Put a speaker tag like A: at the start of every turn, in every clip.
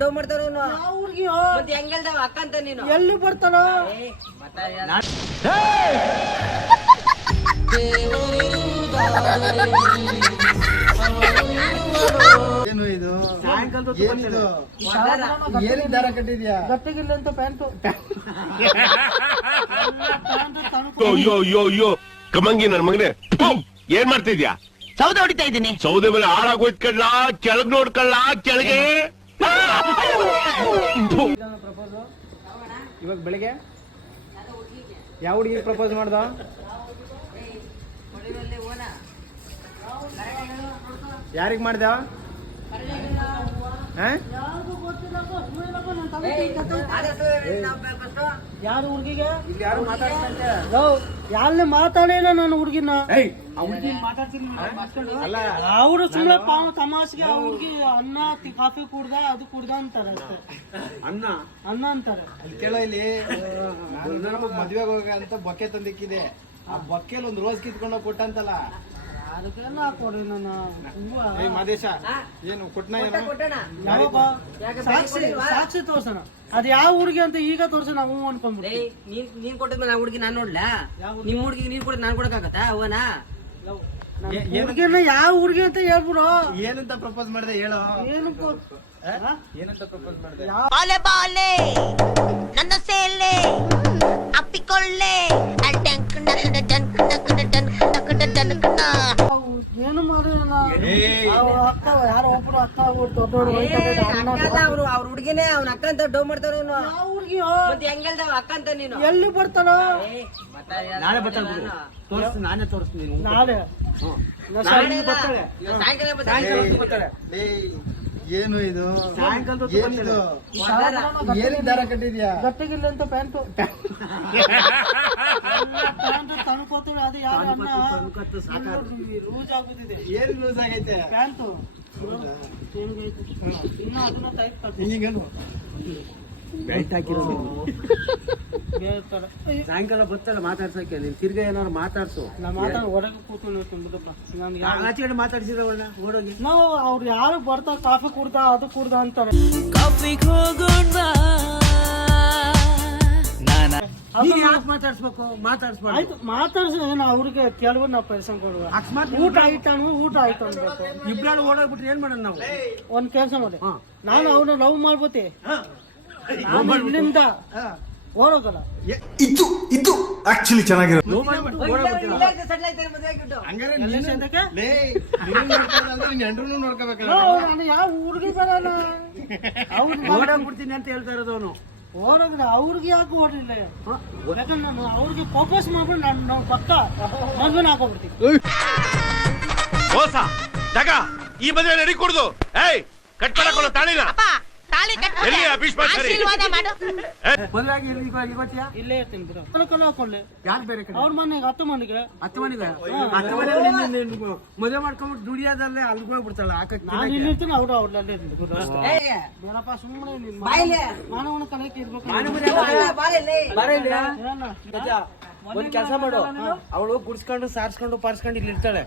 A: ಡೋ ಮತ್ತೆ ಅಕ್ಕ ಅಂತ ನೀನು?
B: ಎಲ್ಲಿ ಬರ್ತಾನ?
C: ಏನು ಇದು? ಏನಿದು? ದಾರ ಕಟ್ಟಿದ್ಯಾ?
B: ಗಟ್ಟಿಗಿಲ್ಲ ಅಂತ ಪ್ಯಾಂಟು.
D: ಅಯ್ಯೋ ಅಯ್ಯೋ ಅಯ್ಯೋ ಕಮಂಗಿ ನನ್ ಮಗನೇ. ಏನ್ ಮಾಡ್ತಿದ್ಯಾ?
A: ಸೌದೆ ಹೊಡಿತಾ ಇದ್ದೀನಿ.
D: ಸೌದೆ ಮೇಲೆ ಹಾಳಾಗೋಯ್ತ್ಕಳ್ಳ ಕೆಳಗ್ ನೋಡ್ಕಳ್ಳ ಕೆಳಗೆ?
C: ಇವಾಗ ಬೆಳಿಗ್ಗೆ ಯಾವ ಹುಡುಗಿ ಪ್ರಪೋಸ್ ಮಾಡ್ದ ಯಾರಿಗೆ ಮಾಡ್ದ?
B: ಯಾರು ಹುಡುಗಿಗೆ?
C: ಇಲ್ಲಿ ಯಾರು ಮಾತಾಡ್ತಂತೆ
B: ಯಾರನ್ನೇ ಮಾತಾಡೇನ ನಾನು ಹುಡ್ಗಿನ.
C: ಅಲ್ಲ.
B: ಅವರು ಸುಮ್ಮನೆ ಪಾವ ತಮಾಷೆಗೆ ಹುಡುಗಿ ಹುಡ್ಗಿ ಅನ್ನ ಕಾಫಿ ಕುಡ್ದ ಅದು ಕುಡ್ದ ಅಂತಾರೆ ಅಷ್ಟೇ.
C: ಅಣ್ಣ
B: ಅನ್ನ ಅಂತಾರೆ.
C: ಇಲ್ಲಿ ಕೇಳೋ ಇಲ್ಲಿ. ಮದ್ವೆಗೆ ಹೋಗ ಅಂತ ಬೊಕ್ಕೆ ತಂದಿಕ್ಕಿದೆ. ಆ ಬೊಕ್ಕೆಲಿ ಒಂದು ರೋಸ್ ಕಿತ್ಕೊಂಡೋಗಿ ಕೊಟ್ಟಂತಲ್ಲ.
B: ಅದಕ್ಕೆಲ್ಲ ಹಾಕೊಡ್ರಿ ನಾನು ಹೂವ.
C: ಏ ಮಾದೇಶ ಏನು?
B: ಸಾಕ್ಷಿ ಸಾಕ್ಷಿ ತೋರ್ಸೋಣ. ಅದ್ ಯಾವ ಹುಡುಗಿ ಅಂತ ಈಗ ತೋರ್ಸೋಣ ಹೂ ಅನ್ಕೊಂಡ್ಬಿಡಿ
A: ಏಯ್, ನೀನ್ ನೀನ್ ಕೊಟ್ಟಿದ್ಮೇಲೆ ನಾ ಹುಡುಗಿ ನಾನ್ ನೋಡ್ಲಾ? ನಿಮ್ ಹುಡುಗಿಗೆ ನೀನ್ ಕೊಡ ನಾನ್ ಕೊಡಕ್ಕಾಗತ್ತಾ ಅವನ
B: ಹುಡುಗಿನ ಯಾವ ಹುಡುಗಿ ಅಂತ ಹೇಳ್ಬಿಡು.
C: ಏನಂತ ಪ್ರಪೋಸ್ ಮಾಡಿದೆ ಹೇಳು.
B: ಏನು
C: ಏನಂತ ಪ್ರಪೋಸ್ ಮಾಡ್ದೆ?
A: ಅವ್ರು ಅವ್ರ ಹುಡುಗಿನೇ ಅವ್ನ ಅಕ್ಕ ಅಂತ ಡೋ ಮಾಡ್ತಾವ ನೀನು ಅಕ್ಕ ಅಂತ
B: ಎಲ್ಲಿ ಬರ್ತಾನ?
C: ನಾಳೆ ಬರ್ತಾಳೆ ತೋರಿಸ್ತೀನಿ ನಾನೇ ತೋರಿಸ್ತೀನಿ
B: ನಾಳೆ?
A: ನಾಳೆ ಅಲ್ಲ, ಇವತ್ತು ಸಾಯಂಕಾಲ ಬರ್ತಾನೆ.
C: ಏನು ಇದು?
B: ಸಾಯಂಕಾಲದ
C: ಏನಿದು? ಏನಿಗೆ ದಾರ ಕಟ್ಟಿದ್ಯಾ?
B: ಗಟ್ಟಿಗಿಲ್ಲ ಅಂತ ಪ್ಯಾಂಟು. ಪ್ಯಾಂಟ್ ತಣ್ಕೋತಾರೆ ಅದು ಯಾರು ಅನ್ನ ಲೂಸ್ ಆಗುತ್ತಿದೆ
C: ಏನ್ ಲೂಸ್ ಆಗೈತೆ?
B: ಪ್ಯಾಂಟು. ಇನ್ನು ಅದನ್ನ ಟೈಟ್ ಕಟ್ಟು
C: ಹಿಂಗೇನು
E: ಬೆಲ್ಟ್ ಹಾಕಿರೋದು
B: ಹೇಳ್ತಾರೆ
E: ಸಾಯಂಕಾಲ ಬರ್ತಲ್ಲ ಮಾತಾಡ್ಸಕ್ಕೆ ನೀನ್ ತಿರ್ಗಾ ಏನಾದ್ರು ಮಾತಾಡ್ಸು.
B: ನಾ ಮಾತಾಡ ಹೊರಗೆ ಕೂತ್ಕೊಂಡು ಬಿಡಪ್ಪ. ನಾನು
E: ಆ- ಆಚೆ ಕಡೆ ಮಾತಾಡ್ಸಿದ್ರೆ ಅವಳನ್ನ ಓಡೋಗಿ.
B: ನಾವು ಅವ್ರು ಯಾರು ಬರ್ತಾ ಕಾಫಿ ಕುಡ್ದ ಅದು ಕುಡ್ದ ಅಂತಾರೆ.
E: ನೀನ್ ಯಾಕೆ ಮಾತಾಡ್ಸ್ಬೇಕು? ಮಾತಾಡ್ಸ್ಬಾರ್ದು.
B: ಆಯ್ತು ಮಾತಾಡ್ಸಿ ಏನು ಅವ್ರಿಗೆ ಕೆಲವು ನಾವು ಪರಿಶ್ರಮ ಕೊಡುವ.
E: ಅಕಸ್ಮಾತ್
B: ಊಟ ಆಯ್ತಾನು ಊಟ ಆಯ್ತು ಅನ್ಬೇಕು
E: ಇಬ್ರಾಳು ಓಡೋಗ್ಬಿಟ್ರೆ ಏನ್ ಮಾಡೋಣ ನಾವು?
B: ಒಂದ್ ಕೆಲಸ ಮಾಡಿ. ನಾನು ಅವ್ನ ಲವ್ ಮಾಡ್ಬೋತಿ ನಾನು ಇಲ್ಲಿಂದ ಓಡೋಗಲ್ಲ
F: ಇದು ಇದು ಆಕ್ಚುಲಿ ಚೆನ್ನಾಗಿರೋದು
A: ಇಲ್ಲೇ settle ಆಯ್ತಾರೆ ಮದ್ವೆ ಆಗ್ಬಿಟ್ಟು.
C: ಹಂಗಾರೆ ಲೇ ನಿನ್ನ ಹೆಂಡ್ರನ್ನೂ ನೋಡ್ಕೋಬೇಕಲ್ಲ
B: ನೋ, ನಾನು? ಯಾವ ಹುಡುಗಿ ಬರಲ್ಲ.
E: ಅಂತ ಹೇಳ್ತಾ ಇರೋದು ಅವನು.
B: ಓಡೋಗ್ರೆ ಅವ್ರಿಗೆ ಯಾಕೆ ಓಡಿಲ್ಲ ಯಾಕಂದ್ರೆ ನಾನು ಅವ್ರಿಗೆ ಪ್ರಪೋಸ್ ಮಾಡ್ಬಿಟ್ಟು ನಾನು ನಾವು ಪಕ್ಕ ಮದುವೆನ ಹಾಕೋಬಿಡ್ತೀನಿ
D: ಮೋಸ ಈ ಮದುವೆ ನಡಿ ಕುಡ್ದು. ಏಯ್ ಕಟ್ ಮಾಡಕೊಳ್ಳೋ ತಾಳಿನ
G: ತಾಳಿ
D: ಭೀಷ್ಮಾಚಾರಿ?
G: ಆಶೀರ್ವಾದ ಮಾಡು.
E: ಮದುವೆ ಆಗಿ ಇಲ್ಲಿ ಇವತ್ತಿಯ
B: ಇಲ್ಲೇ ಇರ್ತೀನಿ ಬಿಡು. ಕಲ್ಲು ಹಾಕೊಂಡೆ
E: ಯಾರು ಬೇರೆ ಕಡೆ?
B: ಅವ್ರ ಮನೆಗೆ ಹತ್ತು ಮನೆಗೆ.
E: ಹತ್ತು ಮನೆಗೆ? ಹತ್ತು ಮನೆ ಮದುವೆ ಮಾಡ್ಕೊಂಡ್ಬಿಟ್ಟು ದುಡಿಯೋದಲ್ಲೇ ಅಲ್ಲಿಗೆ ಹೋಗ್ಬಿಡ್ತಾಳ ಹಾಕಕ್
B: ನಾನು ಇಲ್ಲಿ ಇರ್ತೀನಿ ಅವ್ರು ಅವ್ರಲ್ಲೇ ಇರ್ತೀನಿ ಬೇಡಪ್ಪ ಸುಮ್ಮನೆ
A: ಬಾಯ್ಲೆ.
B: ಮಾನವನ ಕಲೆಗೆ ಇರ್ಬೇಕು.
A: ಬಾರೆ, ಬಾರೆ ಇಲ್ಲಿ.
E: ಒಂದ್ ಕೆಲಸ ಮಾಡು. ಅವಳು ಗುಡ್ಸ್ಕೊಂಡು ಸಾರ್ಸ್ಕೊಂಡು ಪಾರ್ಸ್ಕೊಂಡು ಇಲ್ಲಿ ಇರ್ತಾಳೆ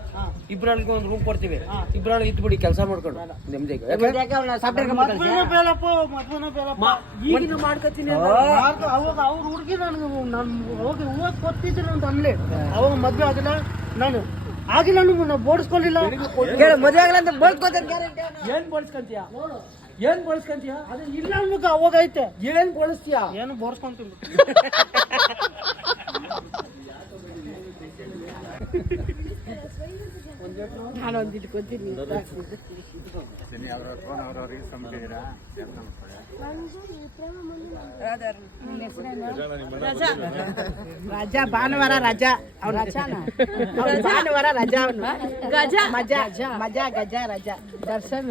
E: ಇಬ್ರಾಳಿಗೆ ಒಂದ್ ರೂಮ್ ಕೊಡ್ತೀವಿ. ಇಬ್ರಾಳು ಇದ್ಬಿಡಿ ಕೆಲಸ ಮಾಡ್ಕೊಂಡು.
B: ನಿಮ್ದೇ
E: ಈಗಿನ ಮಾಡ್ಕೊತೀನಿ
B: ಅವಾಗ ಅವ್ರ ಹುಡುಗಿ ನನಗೆ ನಾನು ಹೋಗಿ ಹೂವ ಕೊಡ್ತಿದ್ರು ಅಂತ ಅನ್ಲಿ ಅವಾಗ ಮದ್ವೆ ಆಗಿಲ್ಲ ನಾನು ಆಗಿಲ್ಲ ನಾನು ಬೋಡಿಸ್ಕೊಳ್ಳಿಲ್ಲ
A: ಕೇಳು ಮದ್ವೆ ಆಗಲ್ಲ ಅಂತ ಗ್ಯಾರಂಟಿ
E: ಏನ್ ಬೋಡಿಸ್ಕೊಂತೀಯ? ಏನ್ ಬಳಸ್ಕೊಂತೀಯ
B: ಅದು ಇಲ್ಲ ಅನ್ಬೇಕು ಅವಾಗ ಐತೆ.
E: ಏನ್ ಬಳಸ್ತೀಯ
B: ಏನು ಬೋಡ್ಸ್ಕೊಂತೀನಿ.
A: ರಜಾ ಭಾನುವಾರ ರಜಾ ಅವ್ನ ರಜಾನ? ಭಾನುವಾರ ರಜಾ ಅವನು. ಗಜ? ಮಜಾ ಮಜಾ ಗಜ ರಜಾ. ದರ್ಶನ್.